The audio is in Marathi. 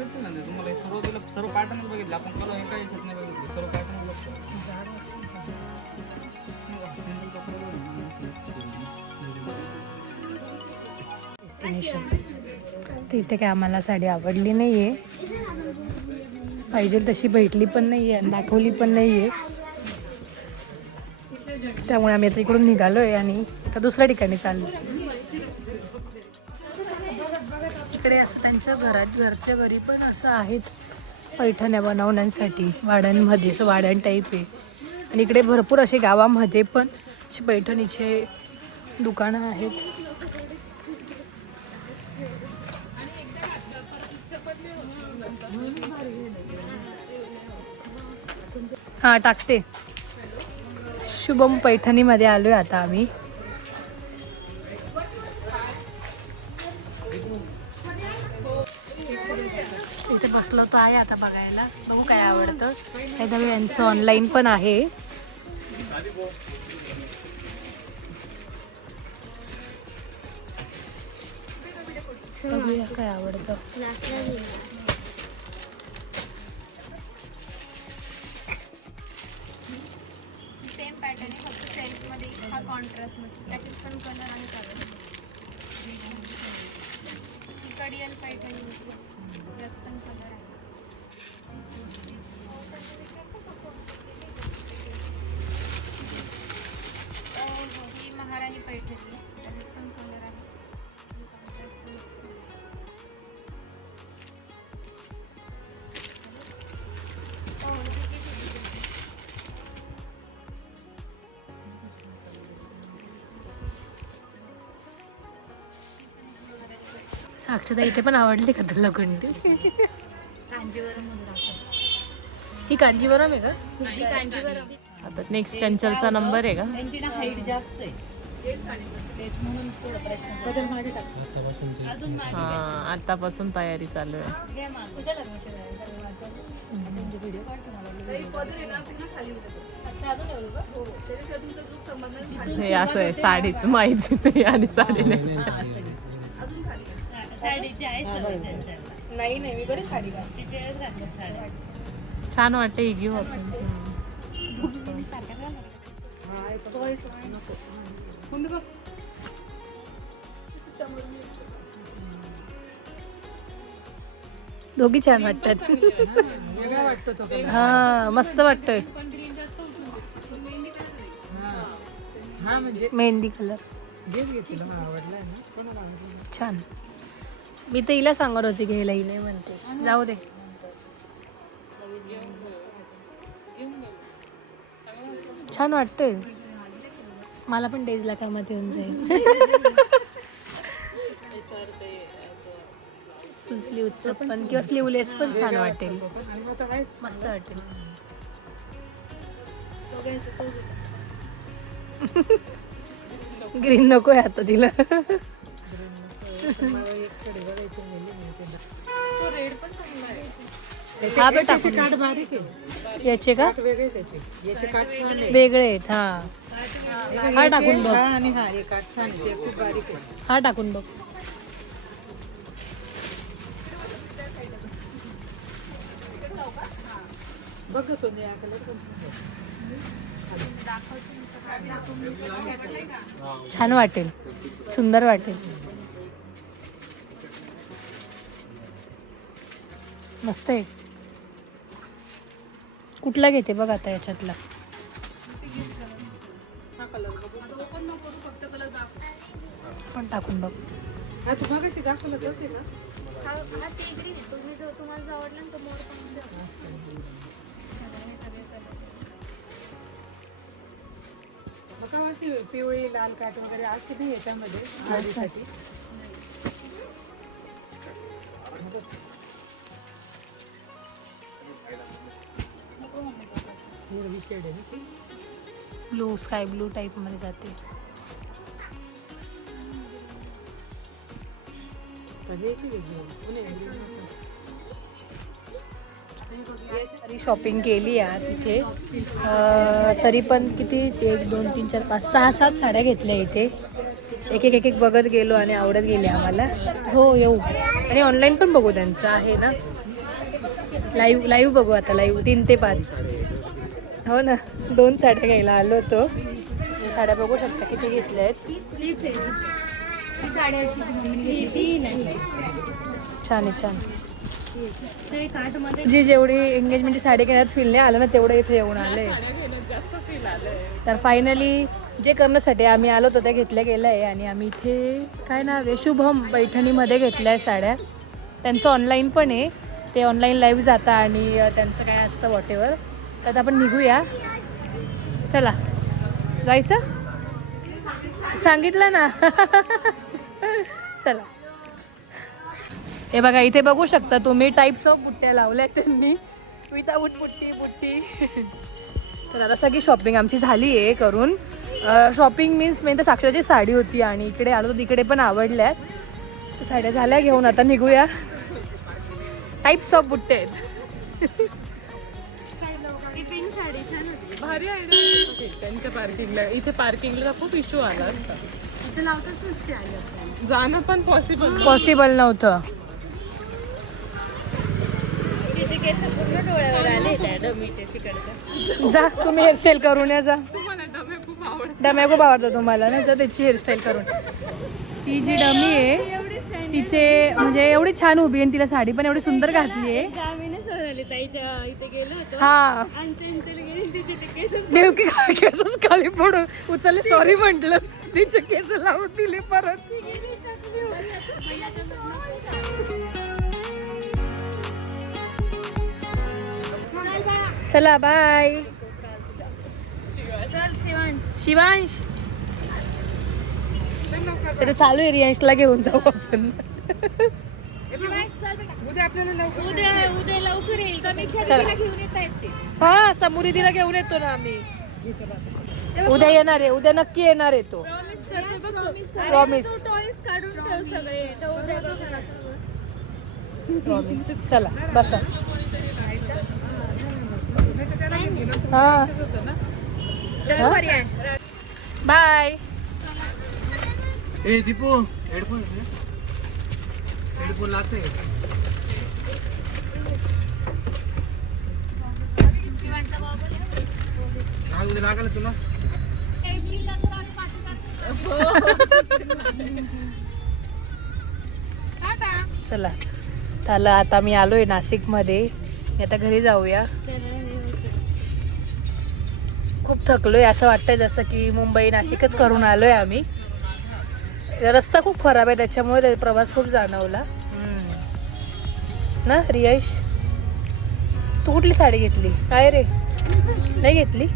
भेटतील ना ते तुम्हाला सर्व दिलं, सर्व पॅटर्न बघितले आपण. कलर एका याच्यात नाही बघितले, सर्व पॅटर्न बघतो. डेस्टिनेशन तर इथे काय आम्हाला साडी आवडली नाही आहे, पाहिजे तशी भेटली पण नाही आहे, दाखवली पण नाही आहे. त्यामुळे आम्ही आता इकडून निघालो आहे आणि आता दुसऱ्या ठिकाणी चाललो. इकडे असं त्यांच्या घरच्या घरी पण असं आहेत पैठण्या बनवण्यासाठी, वाड्यांमध्ये असं वाड्यां टाईप आहे. आणि इकडे भरपूर असे गावामध्ये पण असे पैठणीचे दुकानं आहेत. हां टाकते. शुभम पैठणीमध्ये आलोय आता आम्ही. इथे बसलो तो आहे आता बघायला, बघू काय आवडतं. काहीतरी यांचं ऑनलाईन पण आहे. बघूया काय आवडतं. सेम पॅटर्न आहे, फक्त सेल्फमध्ये हा कॉन्ट्रास्टमध्ये, त्याच्यात पण कलर आणि कलर. कडियल पैठणी त्यात पण कलर आहे. ही महाराणी पैठणी आहे, त्याच्यात पण कलर आहे. साक्षता इथे पण आवडली का तुला कोणती? कांजीवरम ही कांजीवरम आहे का? कांजीवरम. आता नेक्स्ट चंचलचा नंबर आहे का? त्यांची ना हाईट जास्त आहे तेच म्हणून थोडं प्रश्न. हा आतापासून तयारी चालू आहे. तुझ्या लग्नाच्या व्हिडिओ काढतो मला. अच्छा अजून एवढं का? हे असं आहे, साडीच माहिती नाही आणि साडी नाही. नाही नाही मी कधी साडी घालते. छान वाटते ही घेऊ आपण. दोघी छान वाटतात. हा मस्त वाटतोय. मेहंदी कलर छान. मी तर हिला सांगत होते घ्यायला, ही नाही म्हणते. जाऊ दे. छान वाटतंय. मला पण डेजला कामात येऊन जाईल. फुल स्लीवचं पण किंवा स्लीवलेस पण छान वाटेल, मस्त वाटेल. ग्रीन नको आहे आता तिला. हा पण टाकून याचे का वेगळे आहेत. हा हा टाकून बघ. हा टाकून बघ. छान वाटेल, सुंदर वाटेल, मस्त आहे. कुठला घेते बघ आता याच्यातला. पण टाकून बघ. हा सी ग्रीन आहे, तुम्ही जो तुम्हाला जो आवडला ना तो मोर पण पिवळी लाल काट वगैरे असते नाही याच्यामध्ये साडीसाठी. ब्लू स्काय ब्लू टाईप मध्ये जाते. शॉपिंग केली यार तिथे. तरी पण किती 1 2 3 4 5 6 7 साड्या घेतल्या इथे. एक एक बघत गेलो आणि आवडत गेले आम्हाला. हो येऊ आणि ऑनलाईन पण बघू, त्यांचं आहे ना. लाईव्ह बघू आता, लाईव्ह 3 ते 5. हो ना, 2 साड्या घ्यायला आलो होतो. साड्या बघू शकता किती घेतल्या आहेत. छान आहे, छान. जी जेवढी एंगेजमेंटची साडी घेण्यात फील नाही आलं ना, तेवढं इथे येऊन आलंय. तर फायनली जे करण्यासाठी आम्ही आलो होतो त्या घेतल्या गेल्या आहे. आणि आम्ही इथे काय नाव आहे, शुभम पैठणीमध्ये घेतल्या आहे साड्या. त्यांचं ऑनलाईन पण आहे, ते ऑनलाईन लाईव्ह जाता आणि त्यांचं काय असतं वॉटेवर. तर आपण निघूया, चला. जायचं सांगितलं ना. चला. हे बघा इथे बघू शकता तुम्ही, टाईप्स ऑफ बुट्ट्या लावल्या त्यांनी, विदाऊट बुट्टी. तर आता सगळी शॉपिंग आमची झाली आहे करून. शॉपिंग मीन्स मेन तर साक्षराची साडी होती आणि इकडे आलो तर तिकडे पण आवडल्या. साड्या झाल्या घेऊन, आता निघूया. टाईप्स ऑफ बुट्टे आहेत. भारी आहे त्यांच्या पार्किंगला. इथे पार्किंगला खूप इश्यू आला असता, जाणं पण पॉसिबल नव्हतं. जा तुम्ही हेअरस्टाईल करून या. जा, डम्या खूप आवडतं तुम्हाला ना, जा त्याची हेअरस्टाईल करून. ती जी डमी आहे तिचे म्हणजे एवढी छान उभी आहे, तिला साडी पण एवढी सुंदर घातली आहे. हा, नेमकी केसच खाली पडून उचलले, सॉरी म्हटलं, तिचे केस लावून दिले परत. चला बाय. शिवांश तर चालू आहे, रियांशला घेऊन जाऊ आपण. हा, समृद्धीला घेऊन येतो ना आम्ही. उद्या येणार आहे, उद्या नक्की येणार आहे तो, प्रॉमिस. चला बसा. हा, बाय. दीपू हेडफोन लागतंय. लागलं तुला. चला झालं, आता मी आलोय नाशिकमध्ये. आता घरी जाऊया. खूप थकलोय, असं वाटतंय जसं की मुंबई नाशिकच करून आलोय आम्ही. रस्ता खूप खराब आहे त्याच्यामुळे प्रवास खूप जाणवला ना. रियाश तू कुठली साडी घेतली काय रे? नाही घेतली.